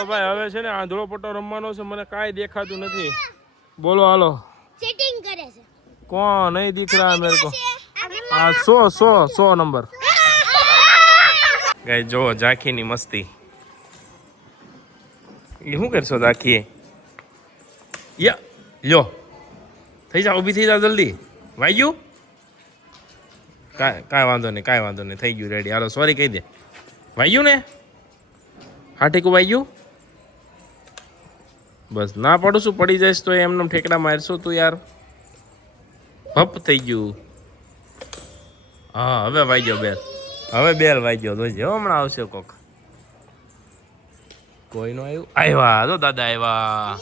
હાલો ભાઈ હવે છે ને આંધળો પટ્ટો રમવાનો છે મને કાંઈ દેખાતું નથી બોલો હાલો ચીટિંગ કરે છે કોણ નહીં दिख रहा है मेरे को हाँ 100 नंबर गाइस जो झांकी ની મસ્તી એ શું કરશો ઝાંખીએ યા લ્યો થઈ જા ઊભી થઈ જા જલ્દી વાગ્યું કાંઈ વાંધો નહીં થઈ ગયું રેડી હાલો સોરી કહી દે વાગ્યું ને હાટીકું વાગ્યું બસ ના પડું છું પડી જઈશ તો એમને ઠેકડા મારશું તું યાર ભપ થઈ ગયું હા હવે વાગ્યો બેલ હવે બેલ વાગ્યો તો જો હમણાં આવશે કોક કોઈ નો આવ્યા તો દાદા આવ્યા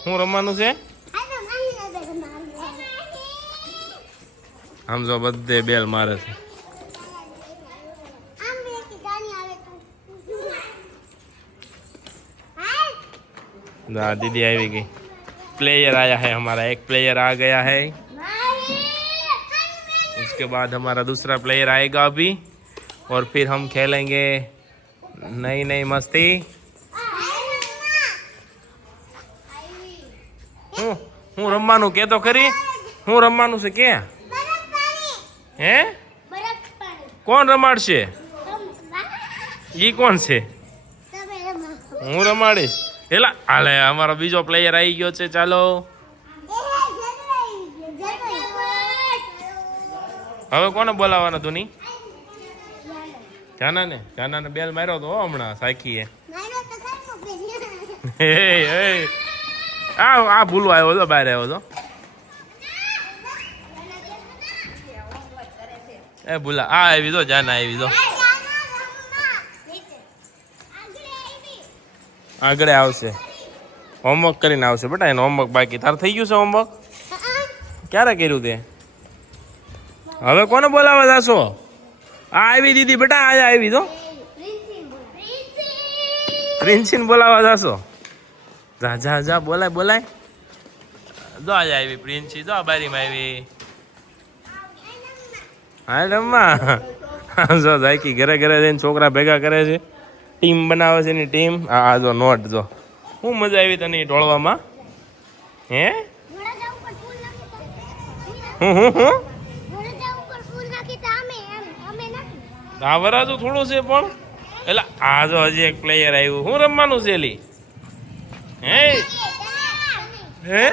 શું રમવાનું છે આમ જો બધે બેલ મારે છે ना दीदी आई गई प्लेयर आया है हमारा एक प्लेयर आ गया है उसके बाद हमारा दूसरा प्लेयर आएगा अभी और फिर हम खेलेंगे नई नई मस्ती હું રમવાનું કે તો ખરી હું રમવાનું છે કે હે કોણ રમાડશે ઈ કોણ છે હું રમાડીશ એલા હાલે અમારો બીજો પ્લેયર આવી ગયો છે ચાલો હવે કોને બોલાવવાનો તું ની જાના ને બેલ માર્યો તો હમણાં સાખીએ આ ભૂલો આવ્યો હતો બહાર આવ્યો હતો એ ભૂલા આ આવી તો જાના આવી તો આગળ આવશે હોમવર્ક કરીને આવશે બેટા એનું હોમવર્ક બાકી તાર થઈ ગયું છે હોમવર્ક ક્યારે કર્યું તે હવે કોને બોલાવવા જાશો આ આવી દીદી બેટા આયા આવી તો પ્રિન્સીને બોલાવવા જાશો જા બોલાય જો આયા આવી પ્રિન્સી જો બારીમાં આવી હા રમ્મા જો જાયકી ઘરે જઈને છોકરા ભેગા કરે છે ટીમ બનાવે છે એની ટીમ આ જો નોટ જો શું મજા આવી તને ઢોળવામાં હે હું આ વરાજો થોડું છે પણ એટલે આ જો હજી એક પ્લેયર આવ્યું શું રમવાનું છે એલી હે હે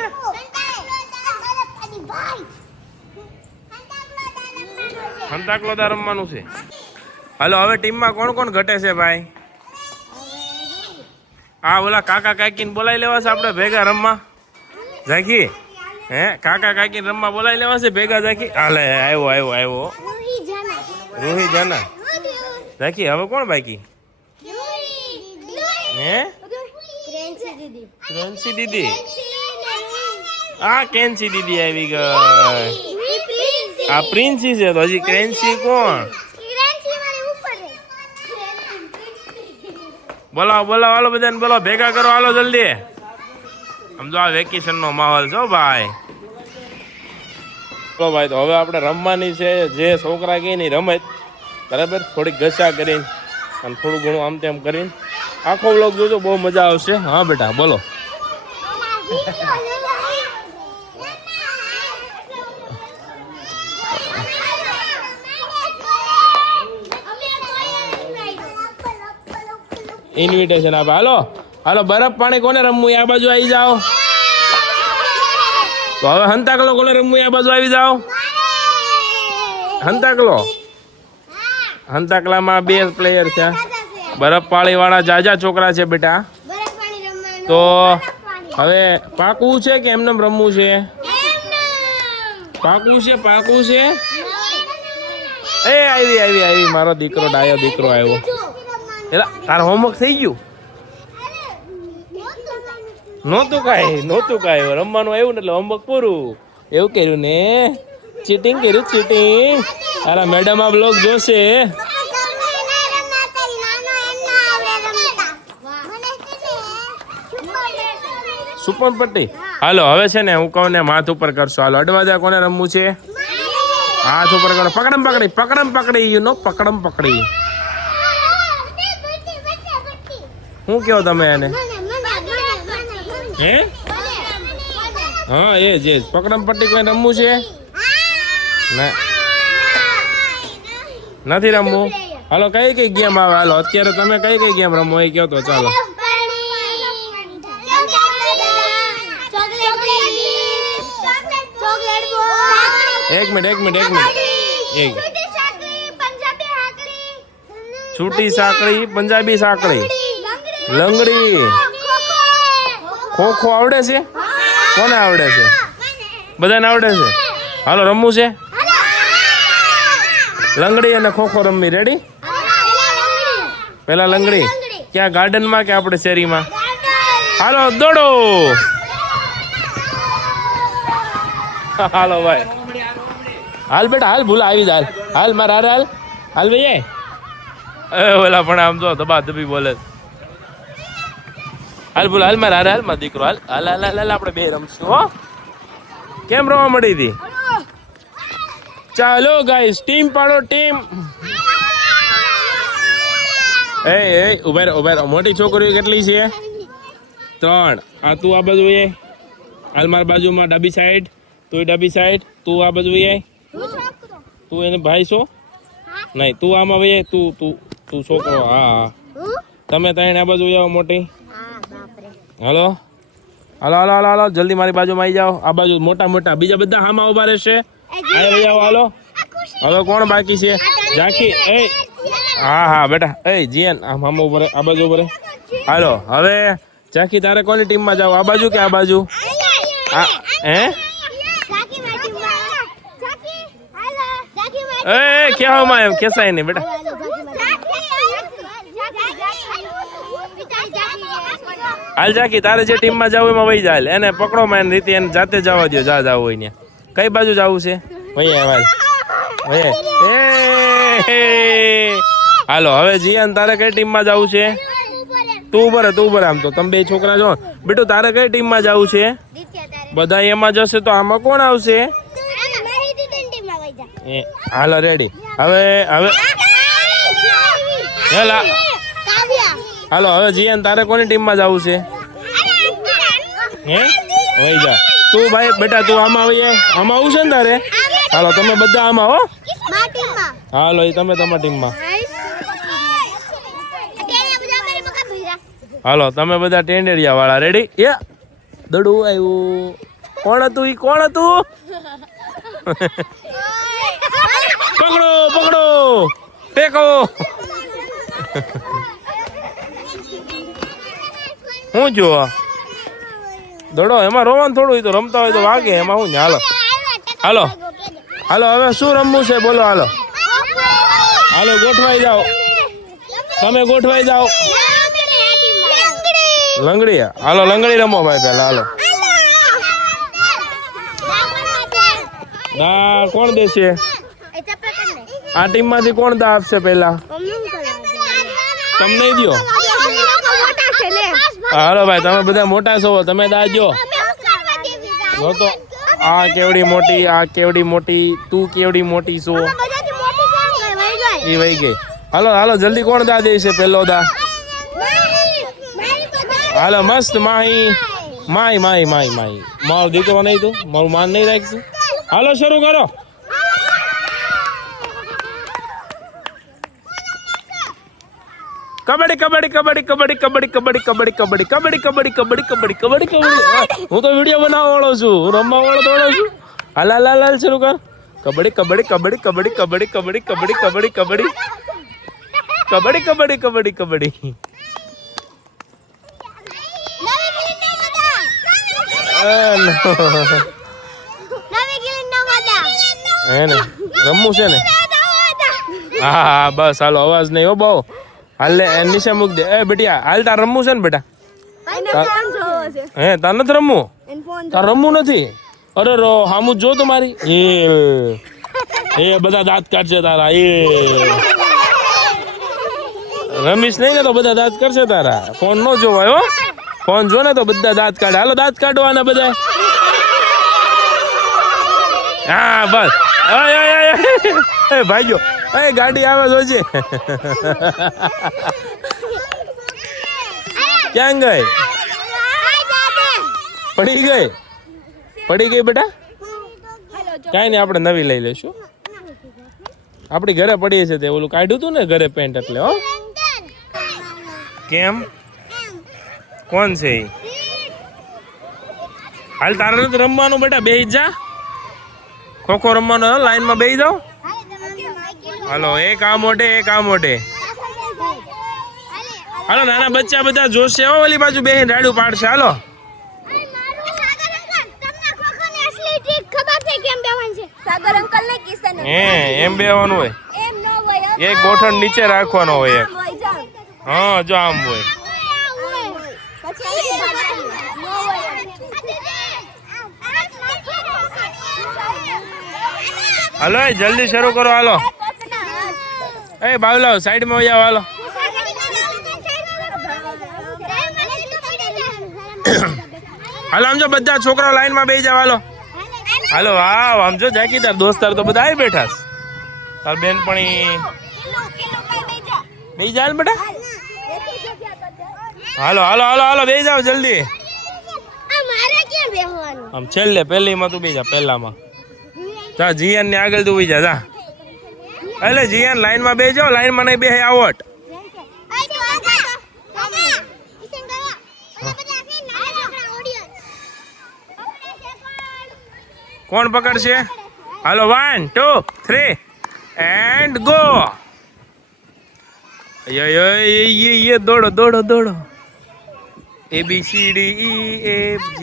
હંતાકલોદા રમવાનું છે હાલો હવે ટીમમાં કોણ ઘટે છે ભાઈ હા ઓલા કાકા કાકીને બોલાવી લેવા છે આપણે ભેગા રમવા ઝાંખી હે કાકા કાકીને રમવા બોલાવી લેવા છે ભેગા ઝાંખી હાલે આવ્યો રૂહી જાના ઝાંખી હવે કોણ બાકી હે કેન્સી દીદી કેન્સી દીદી આવી ગઈ આ પ્રિન્સી છે તો હજી કેન્સી કોણ બોલાવો હાલો બધાને બોલો ભેગા કરો હાલો જલ્દી આમ તો આ વેકેશન નો માહોલ છો ભાઈ તો ભાઈ તો હવે આપણે રમવાની છે જે છોકરા કે ની રમત બરાબર થોડીક ઘસા કરીને અને થોડું ઘણું આમ તેમ કરીને આખો વ્લોગ જોજો બહુ મજા આવશે હા બેટા બોલો ઇન્વિટેશન આપે હાલો બરફ પાણી કોને રમવું આ બાજુ આવી જાઓ તો હવે હંતાકલો કોને રમવું આ બાજુ આવી જાઓ હંતાકલામાં 2 પ્લેયર છે બરફ પાણી વાળા જાજા છોકરા છે બેટા તો હવે પાકવું છે કે એમને રમવું છે પાકવું છે એ આવી મારો દીકરો ડાયો દીકરો આવ્યો એટલે તારું હોમવર્ક થઈ ગયું નહોતું કાંઈ રમવાનું આવ્યું ને એટલે હોમવર્ક પૂરું એવું કર્યું ને ચીટિંગ અરે મેડમ આ બ્લોગ જોશે સુપર પટ્ટી હાલો હવે છે ને હું કહું ને માથ ઉપર કરશો હાલો અડવાજા કોને રમવું છે હાથ ઉપર કરો પકડમ પકડી યુ નો પકડમ પકડી શું કહો તમે એને? હે? હા એ જ પકડમ પટ્ટી કોઈ રમવું છે? ના નથી રમવું. હાલો કઈ ગેમ આવે? હાલો અત્યારે તમે કઈ ગેમ રમો એ કહો તો ચાલો. એક મિનિટ છૂટી સાંકળી, પંજાબી સાંકળી, લંગડી, ખો આવડે છે? કોને આવડે છે? બધાને આવડે છે. હાલો રમવું છે. લંગડી અને ખો રમવી. રેડી? પેલા લંગડી ક્યાં ગાર્ડનમાં કે આપણે શેરીમાં? હાલો દોડો. હાલો ભાઈ હાલ બેટા હાલ. ભૂલા આવી હાલ. હાલ મારા હાલ ભાઈ. ઓલા પણ આમ તો દબા દબી બોલે. હાલ ભૂલા હાલ મારા હાલ મારા દીકરો હાલ હાલ હાલ હાલ. આપણે બે રમશું હો. કેમ રમવા મળી હતી? ચાલો ગાઈસ ટીમ પાડો ટીમ. એ ઉભા રહો. મોટી છોકરીઓ કેટલી છે? 3. આ તું આ બાજુ એ હાલ મારા બાજુમાં ડાબી સાઈડ. તું ડાબી સાઈડ. તું આ બાજુ એ. તું એને ભાઈ છો? નહીં તું આમાં ભાઈ. તું છોકરો. હા તમે ત્રણ આ બાજુ આવો મોટી. હાલો જલ્દી મારી બાજુમાં આવી જાઓ. આ બાજુ મોટા બીજા બધા હામાં ઉભા રહેશે. હાલો કોણ બાકી છે? ઝાંખી. હા બેટા. જીએન આમ ઉભો રહે. આ બાજુ ઉભો રહે. હાલો હવે ઝાંખી તારે કોની ટીમમાં જાવ? આ બાજુ કે આ બાજુ? હે ક્યાં માં એમ કેસાય નહીં બેટા. હાલ ઝાંખી તારે જે ટીમમાં જાવ એમાં વહી જાય. એને પકડો માં રીતે એને જાતે જવા દો. જા જવું હોય ત્યાં. કઈ બાજુ જવું છે? હાલો હવે જીયાન તારે કઈ ટીમમાં જવું છે? તું ઉભરે આમ તો તમે બે છોકરા છો. બેટું તારે કઈ ટીમમાં જવું છે? બધા એમાં જશે તો આમાં કોણ આવશે? હાલો રેડી. હવે હાલો હવે જીયાન તારે કોની ટીમમાં જવું છે? હે વહી જા તું ભાઈ. બેટા તું આમાં આવું છે ને તારે? હાલો તમે બધા આમાં હો. હાલો એ તમે તમારી ટીમમાં. હાલો તમે બધા ટેન્ડરિયા વાળા રેડી? દડું આવ્યું. કોણ હતું? પકડો ટેકો. હું જો દડો એમાં રોવાનું થોડું. તો રમતા હોય તો વાગે એમાં હું. હાલો હવે શું રમવું છે બોલો? હાલો ગોઠવાઈ જાઓ. તમે ગોઠવાઈ જાઓ. લંગડી. હાલો લંગડી રમો ભાઈ પેલા. હાલો દા કોણ દેશે? આ ટીમ માંથી કોણ દા આપશે પેલા? તમને દો. હાલો ભાઈ તમે બધા મોટા છો. તમે દા જો તો. આ કેવડી મોટી. તું કેવડી મોટી છો? એ વહી ગઈ. હાલો જલ્દી કોણ દા દેશે પેલો દા? હાલો મસ્ત માહી. મારો દીકરો નહીં તું? મારું માન નહીં રાખતું? હાલો શરૂ કરો. કબડ્ડી. હું તો વિડીયો બનાવવા વાળો છું. હું રમવા વાળો થોડો છું. હાલ શરૂ કર. કબડ્ડી. રમવું છે ને? હા બસ હાલો અવાજ નહીં હો બહુ. હાલ નીચે મૂક દે. બેટિયા હાલ તાર રમવું છે ને બેટા? હે તાર નથી રમવું? તાર રમવું નથી? અરે હામું જો તમારી. એ બધા દાંત કાઢશે તારા. રમીશ નહીં ને તો બધા દાંત કરશે તારા. ફોન નો જોવાય હો. ફોન જો ને તો બધા દાંત કાઢે. હાલો દાંત કાઢવાના બધા. હા બસ. ભાઈઓ ગાડી આવે જોજે. ક્યાં ગઈ? પડી ગઈ બેટા? કાંઈ નહીં, આપણે નવી લઈ લઈશું. આપણી ઘરે પડી છે તે ઓલું કાઢ્યું હતું ને ઘરે પેન્ટ, એટલે હો. કેમ? કોણ છે ઈ? હાલ તારે નથી રમવાનું બેટા, બેહી જા. ખોખો રમવાનો લાઈનમાં બેહી જાઓ. હાલો, એક આ મોઢે એક આ મોઢે. હાલો, નાના બચ્ચા બધા જોશે હો, ઓલી બાજુ બેહીને રાડું પાડશે. હાલો. એમ બેવાનું હોય, એક ગોઠણ નીચે રાખવાનો હોય એક. હા, જો આમ હોય. હાલો, જલ્દી શરૂ કરો. હાલો, એ બાવલાઓ સાઈડમાં વહી આવો. હાલો, હાલો, આમ જો બધા છોકરાઓ લાઈનમાં બેસી જાવ. હાલો, હાલો, વાવ. આમ જો જાકી તાર દોસ્તાર તો બધા આવી બેઠા છે. તાર બેનપણી બેસી જાય બેટા. હાલો, હાલો, હાલો, હાલો, બેસી જાવ જલ્દી. આમ છેલ્લે પહેલીમાં તું બેસી જા. પહેલામાં જા, જીયાન ને આગળ તું બેસી જા. જા, એટલે જીયાન લાઈનમાં બેસી જાવ. લાઈનમાં નહીં બેસે આવટ. કોણ પકડશે? હાલો, 1 2 3 એન્ડ ગો. ये दौड़ो दौड़ो दौड़ो. ABCDEFG.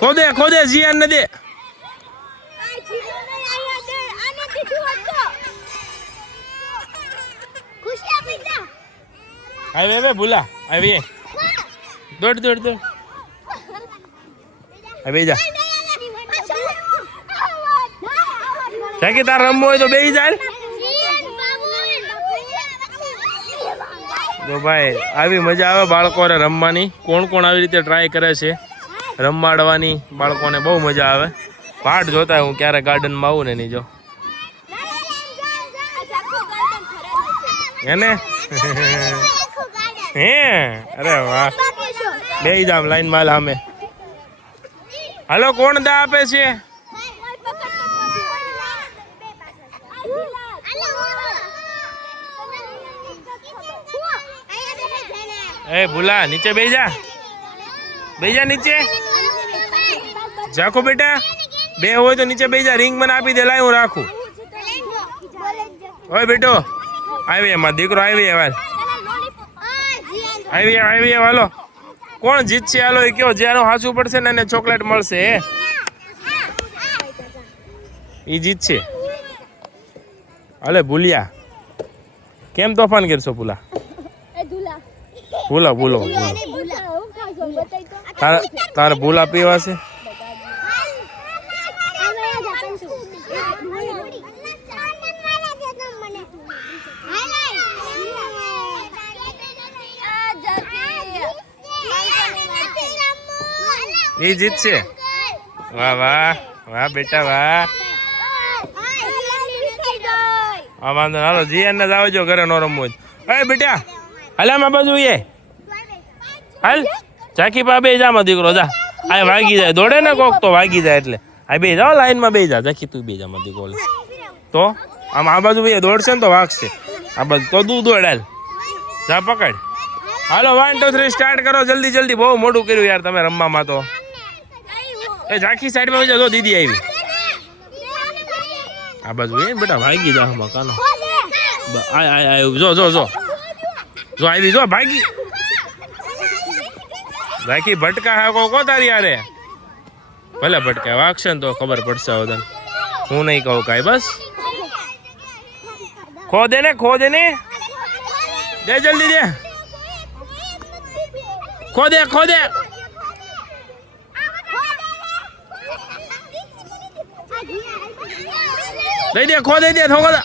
खोदे खोदे जियान ने दे. आवे वे बुला आवे. दौड़ दौड़ दौड़. आवे जा. जाके तार रमो હોય તો બેહી જાય. જો ભાઈ, આવી મજા આવે બાળકોને રમવાની. કોણ કોણ આવી રીતે ટ્રાય કરે છે રમાડવાની? બાળકોને બહુ મજા આવે. વાટ જોતા હું ક્યારે ગાર્ડનમાં આવું ને. નહીં જો એને હે. અરે વાહ, બેહી જામ લાઈન માં. સામે હાલો, કોણ દા આપે છે? એ ભૂલા, નીચે બેહી જા. બેહી જા નીચે. જાખો બેટા, બે હોય તો નીચે બેહી જા. રિંગ મને આપી દે, લાય હું રાખું. ઓય બેટો, આવી એમાં દીકરો આવી. આવી હાલો. કોણ જીતશે? હાલો, એ કયો. જેનું સાચું પડશે ને એને ચોકલેટ મળશે. એ જીતશે. હાલે ભૂલિયા, કેમ તોફાન કરશો? ભૂલા ભૂલા ભૂલો. તારે ભૂલા પીવા છે? એ જીતશે. વાહ વાહ વાહ બેટા વાહ. હા, વાંધો. હાલો, જીયાન ને આવજો ઘરે. નો રમવું. એ બેટા, હાલ બાજુ એ હાલ. ચાકી પા બે જામાં દીકરો. જા, આ વાગી જાય. દોડે ને કોક તો વાગી જાય. એટલે આ બે જાઓ લાઈનમાં બે જા. ચાકી તું બે જામાં દીકરો. તો આમ આ બાજુ બે દોડશે ને તો વાગશે. આ બાજુ તો તું દોડ. હાલ, જા પકડ. હાલો, 1 2 3 સ્ટાર્ટ કરો. જલ્દી જલ્દી. બહુ મોડું કર્યું યાર તમે રમવામાં તો. એ ઝાંખી સાઈડમાં જજો. દીદી આવી. આ બાજુ એ બેટા ભાગી જા. કાનો જો જો જો જો આવી. જો ભાગી. ઝાંખી ભટકા હા કો તારી યારે. ભલે ભટકા, વાગશે ને તો ખબર પડશે. હવે હું નહીં કહું કાંઈ. બસ ખોદે ને, ખોદે ને. દે જલ્દી દે. ખોદે ખોદે. દઈ દે, ખોદે દે. થોડા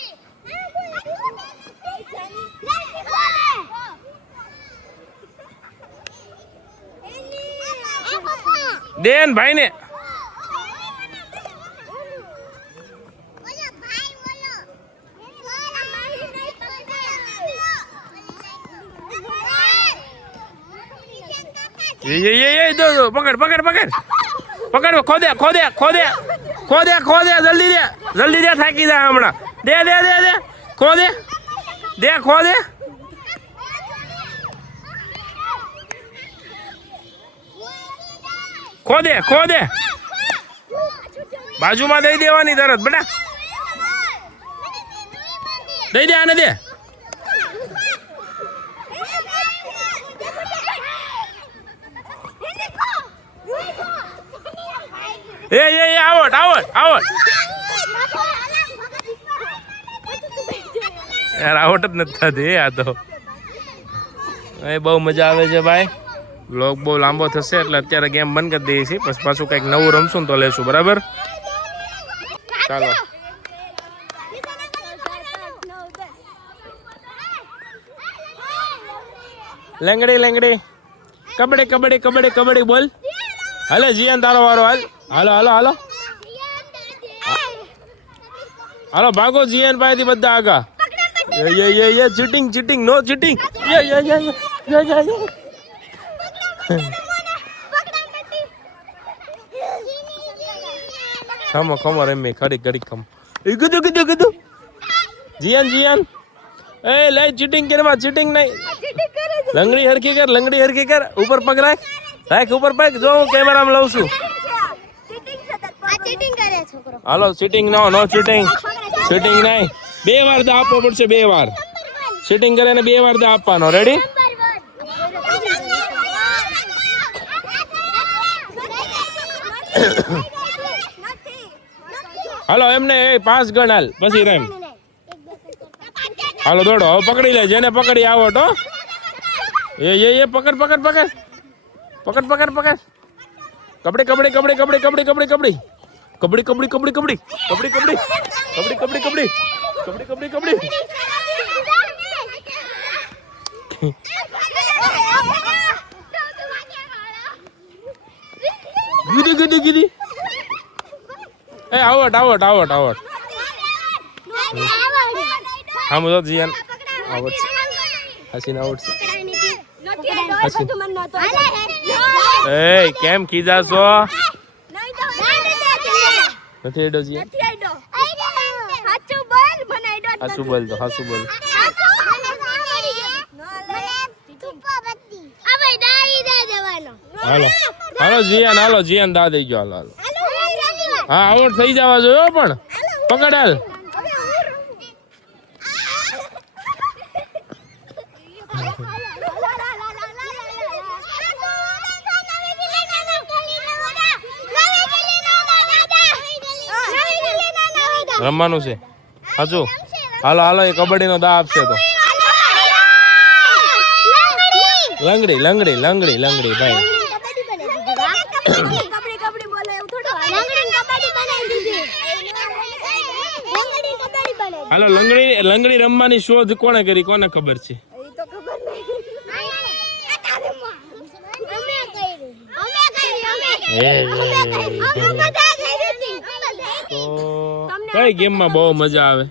દે ને ભાઈ ને. દો પકડ પકડ પકડ પકડ. ખોદે ખોદે ખોદે ખોદે ખોદે. જલ્દી દે જલ્દી દે. થાકી જાય હમણાં. દે દે દે દે. ખોદે દે ખોદે. ખોદે ખોદે. બાજુમાં દઈ દેવાની તરત બેટા. દઈ દે આને દે. એ આવટ આવટ આવટ. યાર આવટ જ નથી થતી આ તો. એ બહુ મજા આવે છે ભાઈ. વ્લોગ બહુ લાંબો થશે એટલે અત્યારે ગેમ બંધ કરી દઈએ છીએ. પછી પાછું કંઈક નવું રમશું તો લેશું. બરાબર ચાલો. લેંગડી લેંગડી. કબડ્ડી કબડ્ડી કબડ્ડી કબડ્ડી બોલ. હાલે જીયાન તારો વારો. હાલ હાલો હાલો હાલો હાલો. ભાગો જીયાન પાસેથી બધા આગા. ચીટિંગ ચીટિંગ નો ચીટિંગ. ખમો ખમો રમી ખરી ખરી ખમ. કીધું કીધું કીધું. જીયાન જીયાન એ લઈ ચીટિંગ કરવા. ચીટિંગ નહીં. લંગડી હરખી કર. લંગડી હરખી કર. ઉપર પગ રાખ. રાખ ઉપર પગ. જો હું કેમેરામાં લઉં છું. હાલો ચીટિંગ નો નો ચીટિંગ. ચીટિંગ નહીં. 2 વાર દા આપવો પડશે. 2 વાર ચીટિંગ કરે ને 2 વાર દા આપવાનો. રેડી. હાલો એમને 5 ગણ હાલ પછી રેમ. હાલો દોડો. હવે પકડી લે. જેને પકડી આવટ હો. એ પકડ પકડ પકડ પકડ પકડ પકડ. કબડ્ડી કબડ્ડી કબડ્ડી કબડ્ડી કબડ્ડી કબડ્ડી કબડ્ડી કબડ્ડી કબડ્ડી કબડ્ડી કબડ્ડી કબડ્ડી કબડ્ડી કબડ્ડી કબડ્ડી કબડ્ડી કબડ્ડી કબડ્ડી કબડ્ડી. ગીધી ગીધી ગીધી. એ આવટ આવટ આવટ આવટ. હા મુજો જીયાન આવટ છે. હસીન આવટ છે. એ કેમ કીધા છો? નથી આડો જીયાન. હાસુ બોલ તો હાસુ બોલ. હાલો હાલો જીયાન હાલો જીયાન દા દઈ ગયો. હાલો હાલો. હા આવટ થઈ જવા જોઈએ પણ પકડ હાલ. રમવાનું છે હાજુ. હાલો હાલો. એ કબડ્ડી નો દા આપશે તો. લંગડી લંગડી લંગડી લંગડી ભાઈ. હાલો લંગડી લંગડી રમવાની શોધ કોણે કરી? કોને ખબર છે? કઈ ગેમ માં બહુ મજા આવે?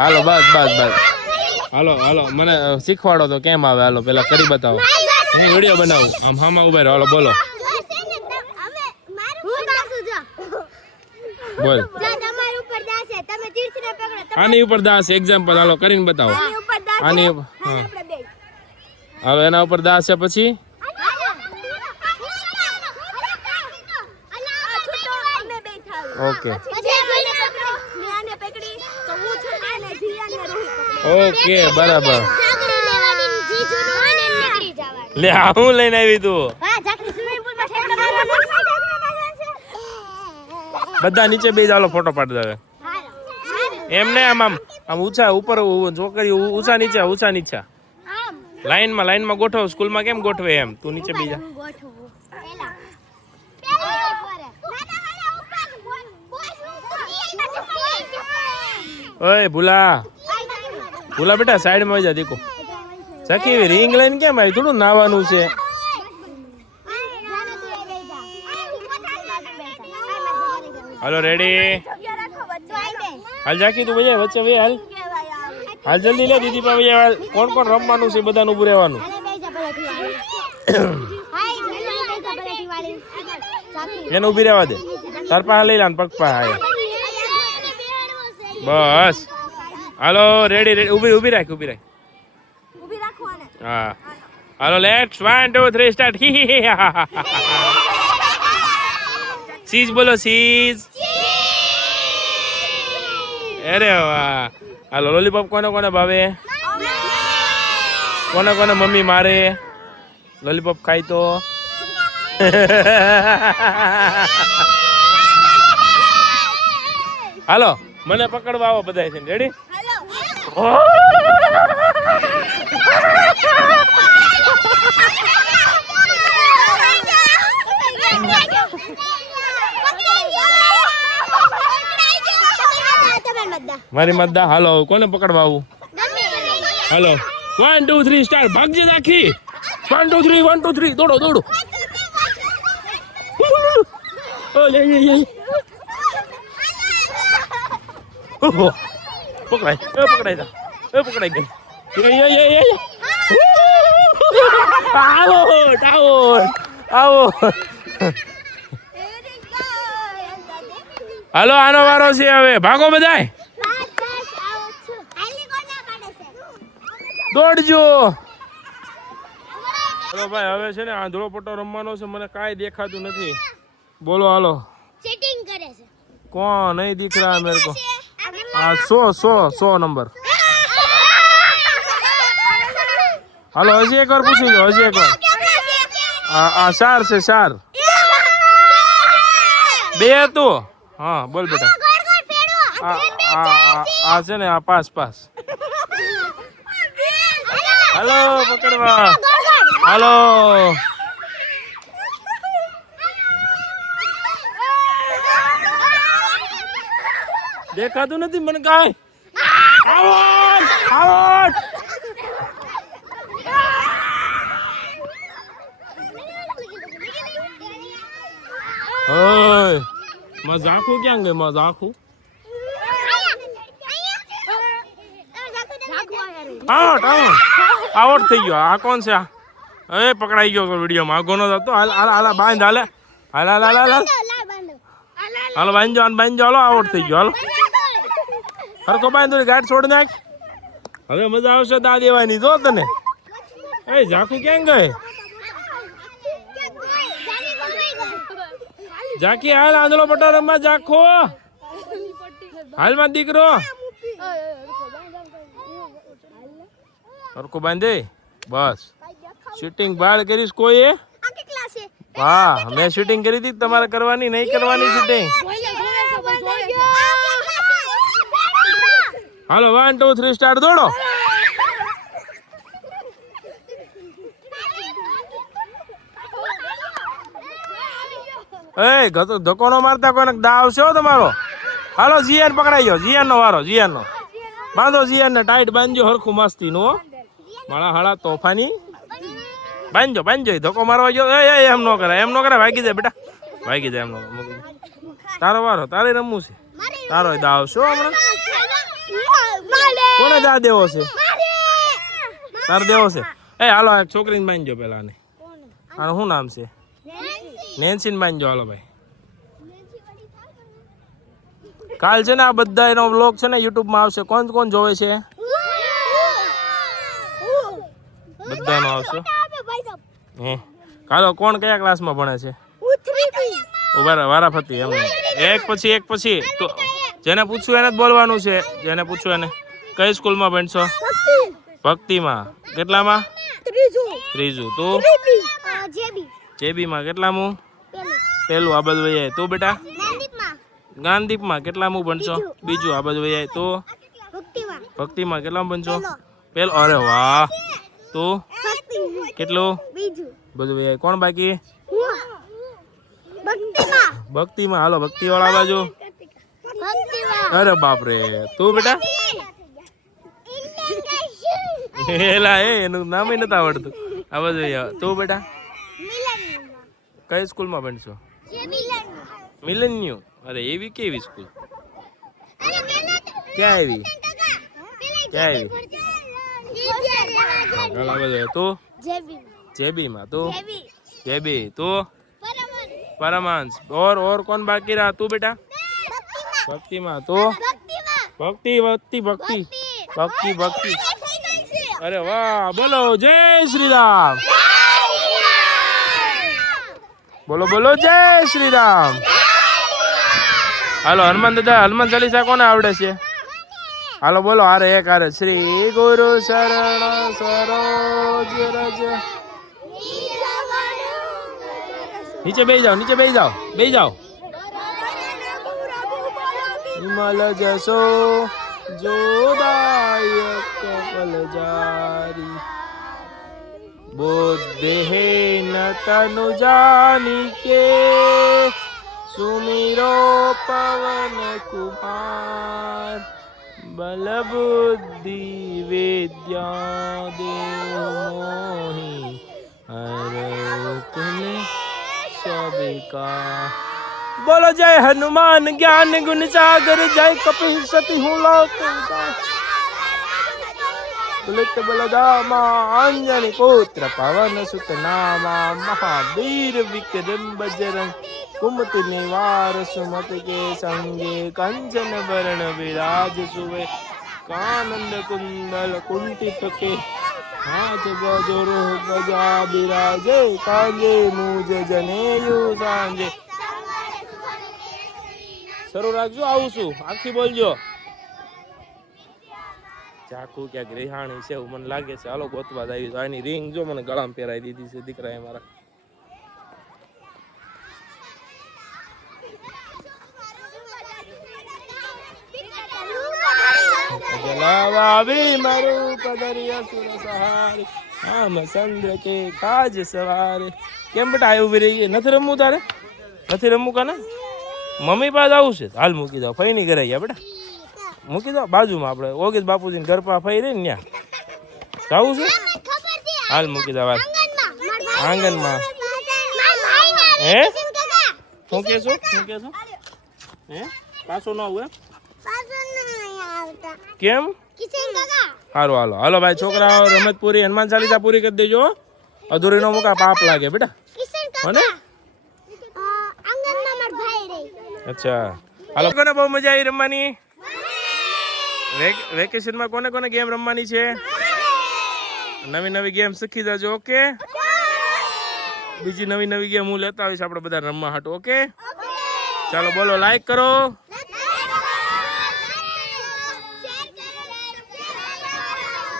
હાલો બસ બસ બસ. હાલો હાલો મને શીખવાડો તો કેમ આવે. હાલો પેલા કરી બતાવો. હું વિડીયો બનાવું. આમ હામાં ઉભા રહો. હાલો બોલો બોલ. આની ઉપર દાસ એક્ઝામ્પલ. હાલો કરીને બતાવો. આની હા હવે એના ઉપર દાસ છે પછી ઓકે ઓકે બરાબર. લે હું લઈને આવી તું. બધા નીચે બે ચાલો ફોટો પાડી દે. એમને આમ આમ આમ ઊંચા ઉપર છોકરી ઊંચા નીચે ઊંચા નીચે લાઈનમાં લાઈનમાં ગોઠવ. સ્કૂલમાં કેમ ગોઠવે એમ. તું નીચે બીજા. ઓય ભૂલા ભૂલા બેટા સાઈડમાં જા દીકો સખી એવી રિંગ લઈને કેમ આવી થોડું નાવાનું છે હાલો રેડી હાલ જાકી તું ભૈયા વચ્ચે ભાઈ હાલ હાલ જલ્દી લે દીદી પા ભૈયા હાલ કોણ કોણ રમવાનું છે બધાનું ઉભું રહેવાનું એને ઉભી રહેવા દે તાર પાસે લઈ લા પગ પા બસ હાલો રેડી રેડી ઉભી રાખ હા હાલો લેટ્સ 1 2 3 સ્ટાર્ટ સીઝ બોલો સીઝ અરે વાહ હાલો લોલીપોપ કોને કોને ભાવે કોને કોને મમ્મી મારે લોલીપોપ ખાય તો હાલો મને પકડવા આવો બધા છે રેડી મારી મદ્દા હાલો કોને પકડવા આવું હાલો 1 2 3 સ્ટાર્ટ ભાગજે રાખી 1 2 3 1 2 3 દોડો દોડો ઓ લે ઓહો પકડાઈ ગઈ આવો હાલો આનો વારો છે હવે ભાગો બધાય દોડજો હાલો ભાઈ હવે છે ને આંધળો પટ્ટો રમવાનો છે મને કાંઈ દેખાતું નથી બોલો હાલો ચીટિંગ કરે છે કોણ નહીં दिख रहा है मेरे को हाँ 100 नंबर હાલો હજી એક વાર પૂછી લો હજી એક વાર આ 4 છે 4 બે હતું હા બોલ બેટા આ છે ને આ 5 હાલો પકડવા હાલો દેખાતું નથી મને કાંઈ આઉટ ઓય મજાકું ક્યાં ગઈ મજાકું આઉટ થઈ ગયો આ કોણ છે એ પકડાઈ ગયો વિડીયોમાં આગો નો હતો હાલ હાલ બાંધ હાલે હાલ હાલ હાલ હાલ હાલો બાંધજો હાલો આઉટ થઈ ગયો હાલો હરકો બાંધો ગાડી છોડી નાખ હવે મજા આવશે દા દેવાની જો તને એ ઝાકુ ક્યાં ગઈ ઝાકી હાલ આંધળો પટ્ટો રમવા ઝાખો હાલમાં દીકરો હરકો બાંધે બસ શૂટિંગ બાળ કરીશ કોઈ વાહ મેં શૂટિંગ કરી હતી તમારે કરવાની નહીં કરવાની શૂટિંગ હાલો 1 2 3 સ્ટાર્ટ દોડો એ ધક્કો નો મારતા કોઈને દાવ આવશે તમારો હાલો જીએન પકડાઈ ગયો જીએન નો વારો જીએન નો બાંધો જીએન ને ટાઈટ બાંધજો હરખું મસ્તી નું મારા હાળા તોફાની બાંધજો ધક્કો મારવા ગયો એમ નો કરે ભાગી જાય બેટા ભાગી જાય એમ નો તારો વારો તારે રમવું છે તારો દાવ આવશે હમણાં કોને દા દેવો છે તાર દેવો છે એ હાલો એક છોકરીને બાંધજો પેલા ને આનું શું નામ છે નેન્સીને બાંધજો હાલો ભાઈ કાલ છે ને આ બધા એનો વ્લોગ છે ને યુટ્યુબ માં આવશે કોણ કોણ જોવે છે બધાનો આવશે હે કાલો કોણ કયા ક્લાસમાં ભણે છે ઉભા વારાફરતી એમ એક પછી તો જેને પૂછ્યું એને જ બોલવાનું છે જેને પૂછ્યું એને કઈ સ્કૂલમાં ભણશો ભક્તિમાં કેટલામાં ત્રીજું તું જેબીમાં કેટલામું પહેલું આ બાજુ વહી તું બેટા ગાંધીપમાં કેટલામું ભણશો બીજું આ બાજુ વહી તું ભક્તિમાં કેટલામાં ભણશો પેલું અરે વાહ તું કેટલું બધું વહી કોણ બાકી ભક્તિમાં હાલો ભક્તિ વાળા બાજુ અરે બાપ રે તું બેટા એલા એનું નામ નથી આવડતું. આ બધું તું બેટા કઈ સ્કૂલમાં ભણશો? મિલન્યુ. અરે એવી કેવી સ્કૂલ? ક્યાં આવી? ક્યાં આવી? તું जेबी में तू जेबी तू परमांश और कौन बाकी रहा? तू बेटा भक्ति में तू भक्ति भक्ति भक्ति भक्ति भक्ति अरे वाह बोलो जय श्री राम बोलो बोलो जय श्री राम हालो हनुमान दादा हनुमान चालीसा कोने आवड़े छे हालो बोलो अरे एक अरे श्री गुरु शरण सरोज रज नीचे बैठ जाओ नीचे बैठ जाओ बैठ जाओ हिमाल जसो जोदायक पल जारी बुद्धि न तनु जानी के सुमिरो पवन कुमार बल बुद्धि विद्या देव मोहि हर तुम्हें सबका बोलो जय हनुमान ज्ञान गुण सागर जय कपिल सती हूँ लोक बुलित बलदामा अंजनी पुत्र पवन सुत नामा महावीर विक्रम बजरंग कुमति निवार सुमत के संगे कंचन वरण विराज सुवे कानंद कुंडल कुंठित के हाथ बजरो बजा बिराजे कांजे मुझ जनेयु सांजे શરૂ રાખજો આવું છું આખી બોલજો ચાકુ ક્યાંક રેહાણી છે એવું મને લાગે છે હાલો ગોતવા આવી તો આની રિંગ જો મને ગળામાં પહેરાવી દીધી છે દીકરાએ મારા જલાવાવી મારું પદરિયા સુર સહારી આમ ચંદ્ર કે કાજ સવારે કેમ બેટા આવ્યું ઉભી રહી નથી રમવું તારે નથી રમવું કાને મમ્મી પાસે આવું છે હાલ મૂકી દો ફઈ ની ઘરે ગયા બેટા મૂકી દો બાજુમાં આપણે ઓગેશ બાપુજી ઘર પર ફઈ રહી ને ત્યાં જવું છે હાલ મૂકી દો હાલ આંગણમાં હે શું કેશો હે પાછો ન આવું કેમ સારું હાલો હાલો ભાઈ છોકરાઓ રમત પૂરી હનુમાન ચાલીસા પૂરી કરી દેજો અધૂરી નો મૂકા પાપ લાગે બેટા મને અચ્છા હાલો કોને બહુ મજા આવી રમવાની વેકેશન માં કોને કોને ગેમ રમવાની છે નવી નવી ગેમ શીખી જજો ઓકે બીજી નવી નવી ગેમ હું લેતા આવીશ આપણે બધા રમવા હાટું ઓકે ચાલો બોલો લાઈક કરો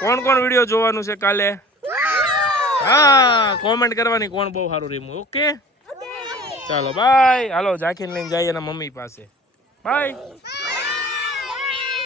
કોણ કોણ વિડીયો જોવાનું છે કાલે હા કોમેન્ટ કરવાની કોણ બહુ સારું રમ્યું ઓકે ચાલો બાય હાલો ઝાંખીને લઈને જઈએ એના મમ્મી પાસે બાય